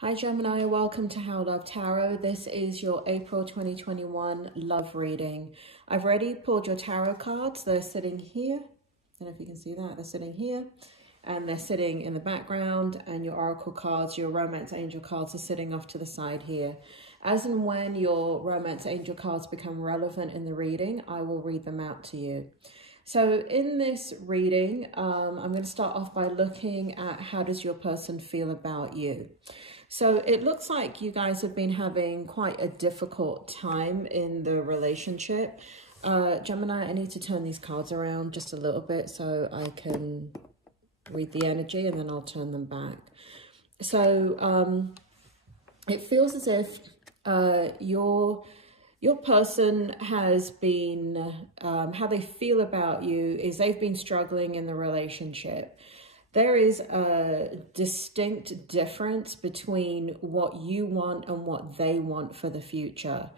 Hi Gemini, welcome to How Love Tarot. This is your April 2021 love reading. I've already pulled your tarot cards. They're sitting here. I don't know if you can see that. They're sitting here and they're sitting in the background, and your oracle cards, your romance angel cards are sitting off to the side here. As and when your romance angel cards become relevant in the reading, I will read them out to you. So in this reading, I'm going to start off by looking at how does your person feel about you. So it looks like you guys have been having quite a difficult time in the relationship. Gemini, I need to turn these cards around just a little bit so I can read the energy, and then I'll turn them back. So it feels as if your person has been, how they feel about you is they've been struggling in the relationship. There is a distinct difference between what you want and what they want for the future.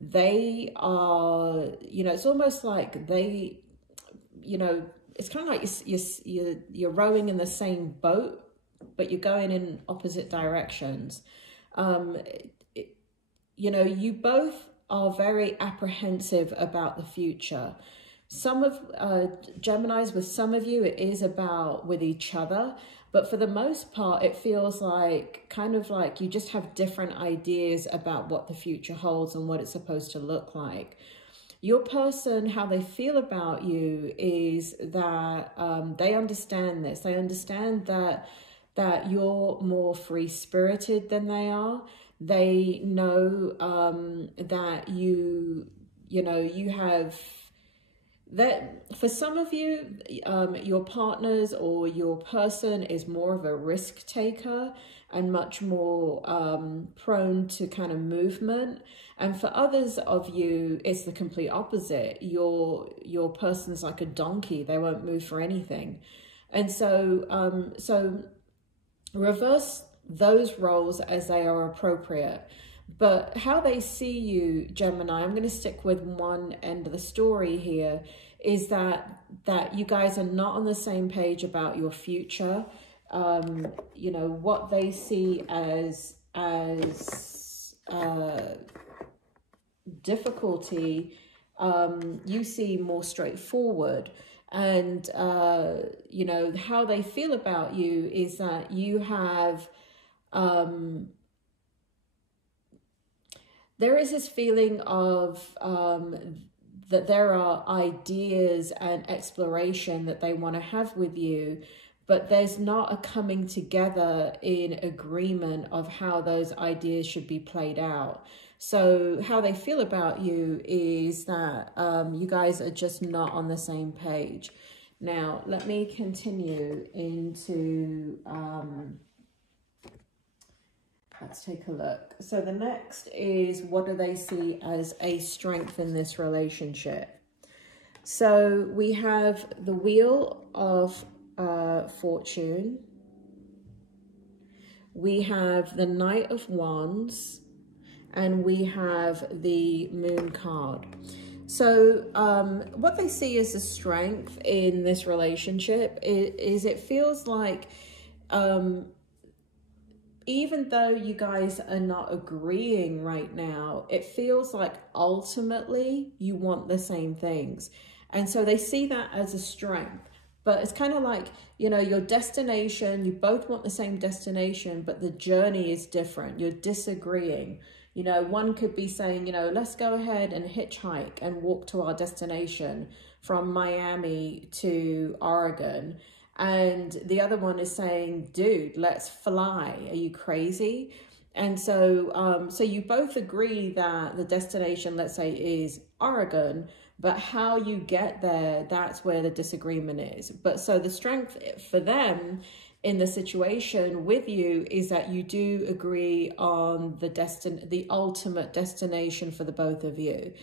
They are, it's almost like they, it's kind of like you're rowing in the same boat, but you're going in opposite directions. You both are very apprehensive about the future. Some of Geminis, with some of you, it is about with each other. But for the most part, it feels like kind of like you just have different ideas about what the future holds and what it's supposed to look like. Your person, how they feel about you is that they understand this. They understand that you're more free-spirited than they are. They know that you have... that for some of you, your partners or your person is more of a risk taker and much more prone to kind of movement. And for others of you, it's the complete opposite. Your person's like a donkey. They won't move for anything. And so, reverse those roles as they are appropriate. But how they see you, Gemini, I'm going to stick with one end of the story here, is that you guys are not on the same page about your future. What they see as difficulty, you see more straightforward. And, how they feel about you is that you have... there is this feeling of that there are ideas and exploration that they want to have with you, but there's not a coming together in agreement of how those ideas should be played out. So how they feel about you is that you guys are just not on the same page. Now, let me continue into... let's take a look. So the next is, what do they see as a strength in this relationship? So we have the Wheel of Fortune. We have the Knight of Wands. And we have the Moon card. So what they see as a strength in this relationship is it feels like... even though you guys are not agreeing right now, it feels like ultimately you want the same things. And so they see that as a strength. But it's kind of like, your destination, you both want the same destination, but the journey is different. You're disagreeing. One could be saying, let's go ahead and hitchhike and walk to our destination from Miami to Oregon. And the other one is saying, dude, let's fly. Are you crazy? And so, so you both agree that the destination, let's say, is Oregon, but how you get there, that's where the disagreement is. But so the strength for them in the situation with you is that you do agree on the ultimate destination for the both of you.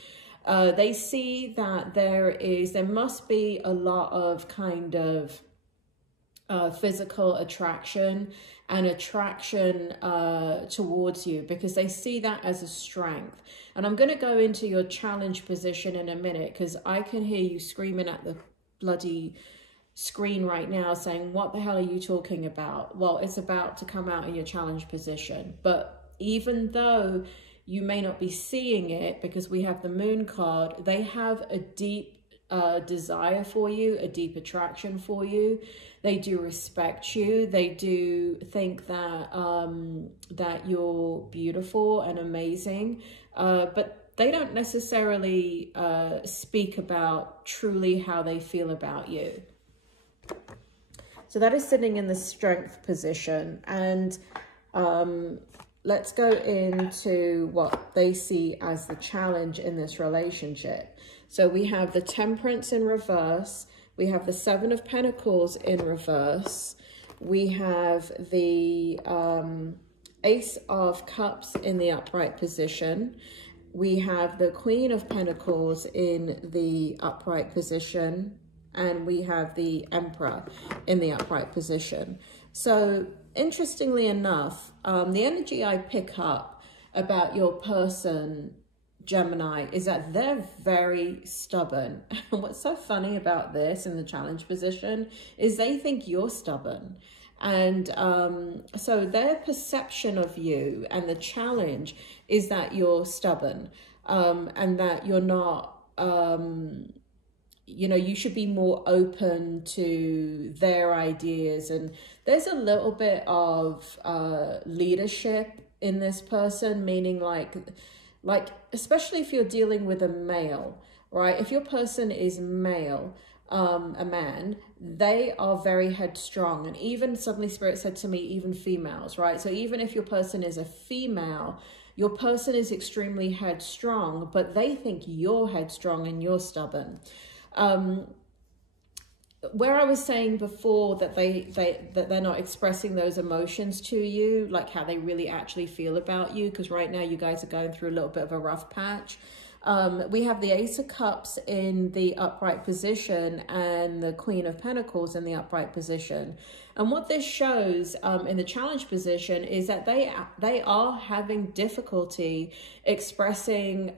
They see that there must be a lot of kind of physical attraction and attraction towards you, because they see that as a strength. And I'm going to go into your challenge position in a minute, because I can hear you screaming at the bloody screen right now saying, what the hell are you talking about? Well, it's about to come out in your challenge position. But even though you may not be seeing it, because we have the moon card, they have a deep desire for you, a deep attraction for you. They do respect you. They do think that that you're beautiful and amazing, but they don't necessarily speak about truly how they feel about you. So that is sitting in the strength position. And let's go into what they see as the challenge in this relationship. So we have the Temperance in reverse. We have the Seven of Pentacles in reverse. We have the Ace of Cups in the upright position. We have the Queen of Pentacles in the upright position. And we have the Emperor in the upright position. So interestingly enough, the energy I pick up about your person, Gemini, is that they're very stubborn. And what's so funny about this in the challenge position is they think you're stubborn. And so their perception of you and the challenge is that you're stubborn, and that you're not, you know, you should be more open to their ideas. And there's a little bit of leadership in this person, meaning like especially if you're dealing with a male, right? If your person is male, a man, they are very headstrong. And even suddenly Spirit said to me, even females, right? So even if your person is a female, your person is extremely headstrong, but they think you're headstrong and you're stubborn. Where I was saying before that they're not expressing those emotions to you, like how they really actually feel about you, because right now you guys are going through a little bit of a rough patch. We have the Ace of Cups in the upright position and the Queen of Pentacles in the upright position. And what this shows in the challenge position is that they are having difficulty expressing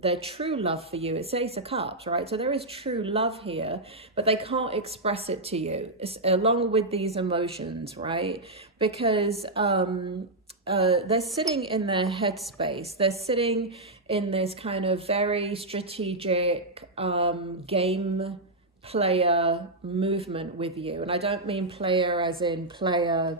their true love for you. It's Ace of Cups, right? So there is true love here, but they can't express it to you along with these emotions, right? Because they're sitting in their headspace. They're sitting in this kind of very strategic game player movement with you. And I don't mean player as in player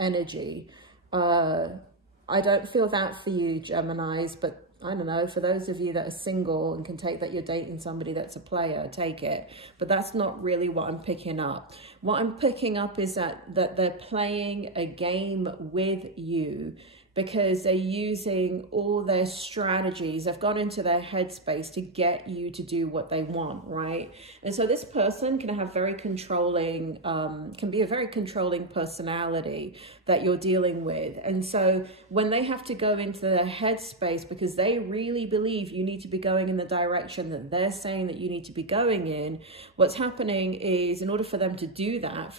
energy. I don't feel that for you, Geminis, but I don't know, for those of you that are single and can take that you're dating somebody that's a player, take it. But that's not really what I'm picking up. What I'm picking up is that they're playing a game with you because they're using all their strategies. They've gone into their headspace to get you to do what they want, right? And so this person can have very controlling, can be a very controlling personality that you're dealing with. And so when they have to go into their headspace because they really believe you need to be going in the direction that they're saying that you need to be going in, what's happening is in order for them to do that,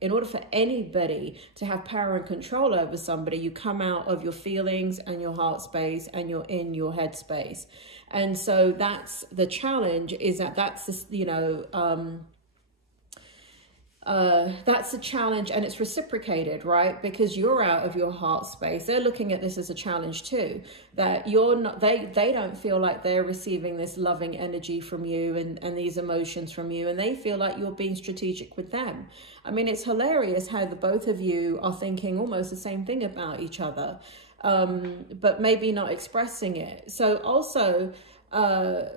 in order for anybody to have power and control over somebody, you come out of your feelings and your heart space and you're in your head space. And so that's the challenge, is that's, you know, that's the challenge, and it's reciprocated, right? Because you're out of your heart space. They're looking at this as a challenge too, that you're not, they don't feel like they're receiving this loving energy from you and these emotions from you, and they feel like you're being strategic with them. I mean, it's hilarious how the both of you are thinking almost the same thing about each other, but maybe not expressing it. So also,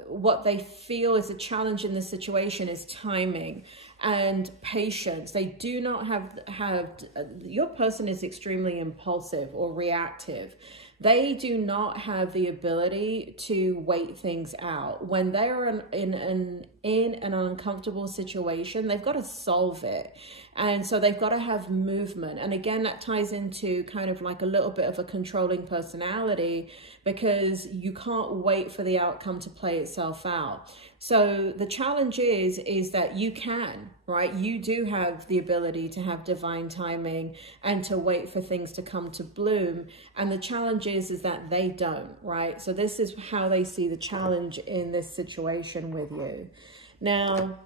what they feel is a challenge in this situation is timing and patience. They do not have your person is extremely impulsive or reactive. They do not have the ability to wait things out. When they're in an uncomfortable situation, they've got to solve it. And so they've got to have movement. And again, that ties into kind of like a little bit of a controlling personality, because you can't wait for the outcome to play itself out. So the challenge is that you can, right? You do have the ability to have divine timing and to wait for things to come to bloom. And the challenge is that they don't, right? So this is how they see the challenge in this situation with you. Now,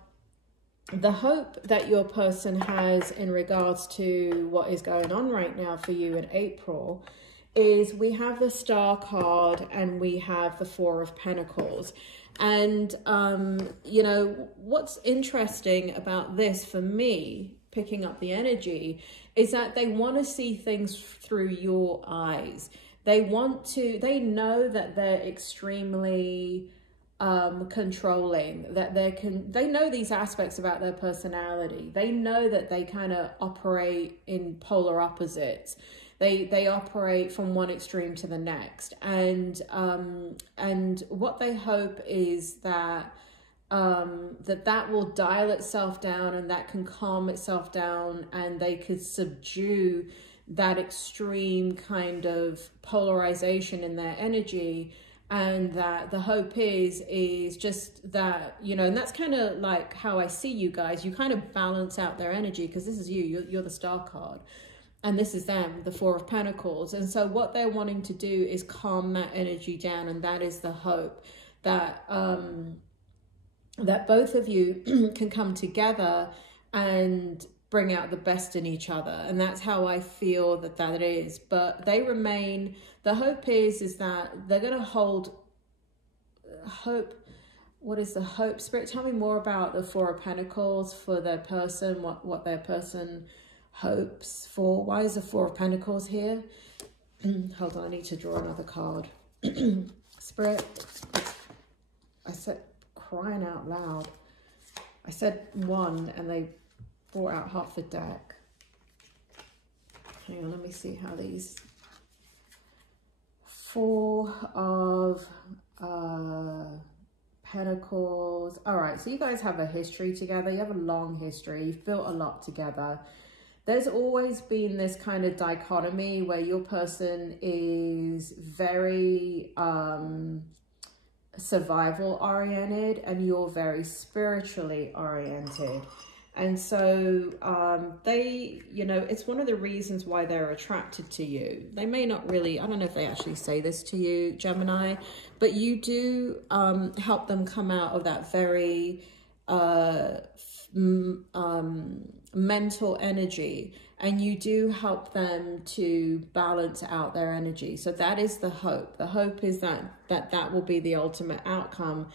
the hope that your person has in regards to what is going on right now for you in April is we have the Star card and we have the Four of Pentacles. And, you know, what's interesting about this for me, picking up the energy, is that they want to see things through your eyes. They know that they're extremely controlling, that they know these aspects about their personality. They know that they kind of operate in polar opposites. They operate from one extreme to the next, and what they hope is that that will dial itself down, and that can calm itself down, and they could subdue that extreme kind of polarization in their energy. And that the hope is just that, you know, and that's kind of like how I see you guys. You kind of balance out their energy, because this is you're the Star card. And this is them, the Four of Pentacles. And so what they're wanting to do is calm that energy down. And that is the hope that that both of you can come together and bring out the best in each other. And that's how I feel that is. But they remain, the hope is that they're going to hold hope. What is the hope? Spirit, tell me more about the Four of Pentacles for their person, what their person hopes for. Why is the Four of Pentacles here? Hold on, I need to draw another card. Spirit, I said, crying out loud, I said one and they brought out half the deck. Hang on, let me see how these Four of Pentacles. All right, so you guys have a history together. You have a long history. You've built a lot together. There's always been this kind of dichotomy where your person is very survival oriented and you're very spiritually oriented. And so they, you know, it's one of the reasons why they're attracted to you. They may not really, I don't know if they actually say this to you, Gemini, but you do help them come out of that very mental energy, and you do help them to balance out their energy. So that is the hope. The hope is that will be the ultimate outcome,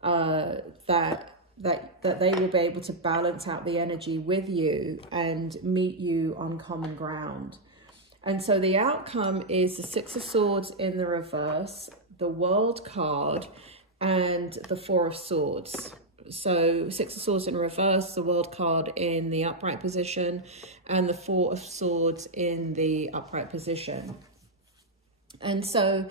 that they will be able to balance out the energy with you and meet you on common ground. And so the outcome is the Six of Swords in the reverse, the World card, and the Four of Swords. So Six of Swords in reverse, the World card in the upright position, and the Four of Swords in the upright position. And so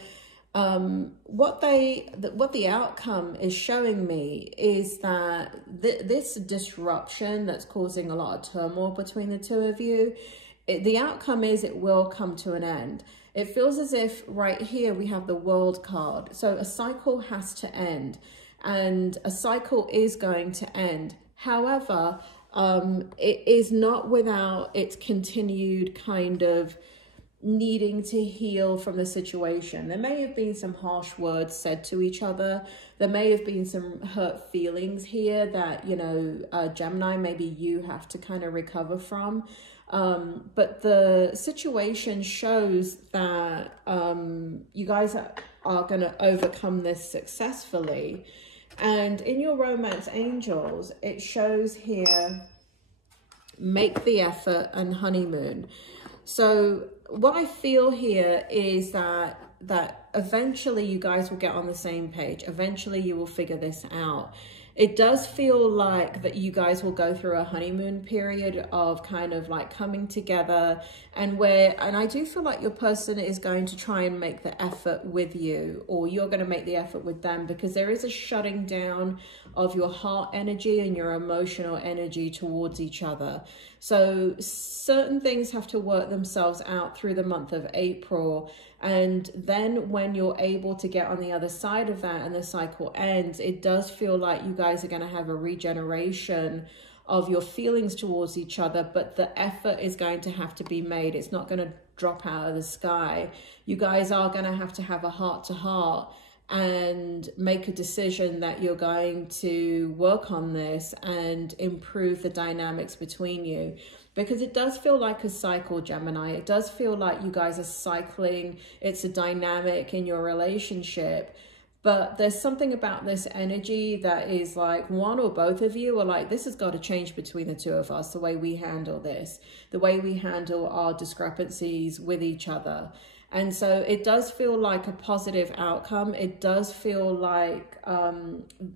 what the outcome is showing me is that this disruption that's causing a lot of turmoil between the two of you, the outcome is it will come to an end. It feels as if right here we have the World card. So a cycle has to end. And a cycle is going to end. However, it is not without its continued kind of needing to heal from the situation. There may have been some harsh words said to each other. There may have been some hurt feelings here that, you know, Gemini, maybe you have to kind of recover from. But the situation shows that you guys are going to overcome this successfully. And in your romance angels, it shows here, make the effort and honeymoon. So what I feel here is that eventually you guys will get on the same page. Eventually you will figure this out. It does feel like that you guys will go through a honeymoon period of kind of like coming together, and I do feel like your person is going to try and make the effort with you, or you're going to make the effort with them, because there is a shutting down of your heart energy and your emotional energy towards each other. So certain things have to work themselves out through the month of April. And then when you're able to get on the other side of that and the cycle ends, it does feel like you guys are going to have a regeneration of your feelings towards each other, but the effort is going to have to be made. It's not going to drop out of the sky. You guys are going to have a heart-to-heart and make a decision that you're going to work on this and improve the dynamics between you. Because it does feel like a cycle, Gemini. It does feel like you guys are cycling. It's a dynamic in your relationship. But there's something about this energy that is like one or both of you are like, this has got to change between the two of us, the way we handle this, the way we handle our discrepancies with each other. And so it does feel like a positive outcome. It does feel like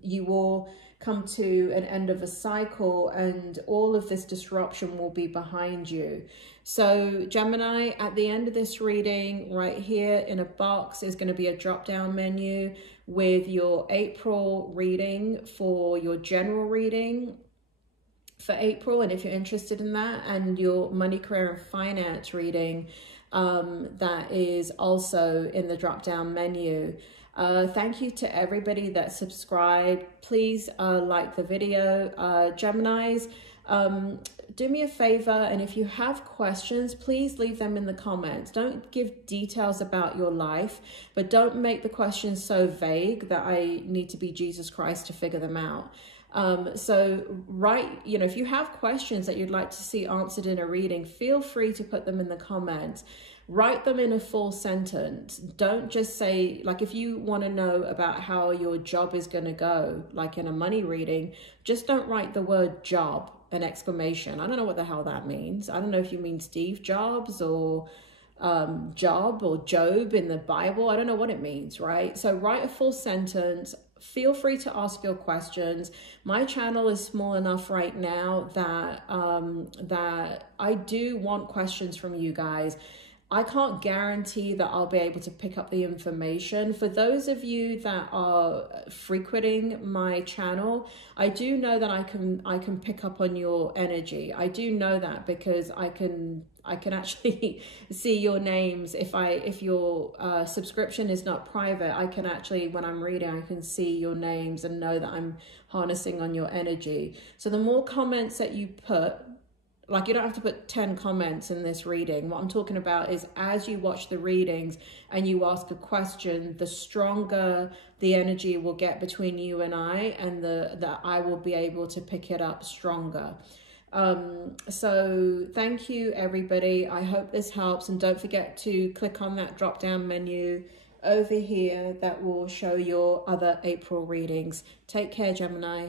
you all come to an end of a cycle and all of this disruption will be behind you. So Gemini, at the end of this reading, right here in a box is going to be a drop-down menu with your April reading for your general reading for April, and if you're interested in that, and your money, career, and finance reading that is also in the drop-down menu. Thank you to everybody that subscribed. Please like the video. Geminis, do me a favor, and if you have questions, please leave them in the comments. Don't give details about your life, but don't make the questions so vague that I need to be Jesus Christ to figure them out. So write, you know, if you have questions that you'd like to see answered in a reading, feel free to put them in the comments. Write them in a full sentence. Don't just say, like, if you want to know about how your job is going to go, like in a money reading, just don't write the word job, an exclamation. I don't know what the hell that means. I don't know if you mean Steve Jobs or Job or Job in the Bible. I don't know what it means, right? So write a full sentence. Feel free to ask your questions. My channel is small enough right now that that I do want questions from you guys. I can't guarantee that I'll be able to pick up the information. For those of you that are frequenting my channel, I do know that I can pick up on your energy. I do know that because I can actually see your names. If your subscription is not private, I can actually, when I'm reading, I can see your names and know that I'm harnessing on your energy. So the more comments that you put, like, you don't have to put 10 comments in this reading. What I'm talking about is as you watch the readings and you ask a question, the stronger the energy will get between you and I, and that I will be able to pick it up stronger. So thank you, everybody. I hope this helps. And don't forget to click on that drop down menu over here that will show your other April readings. Take care, Gemini.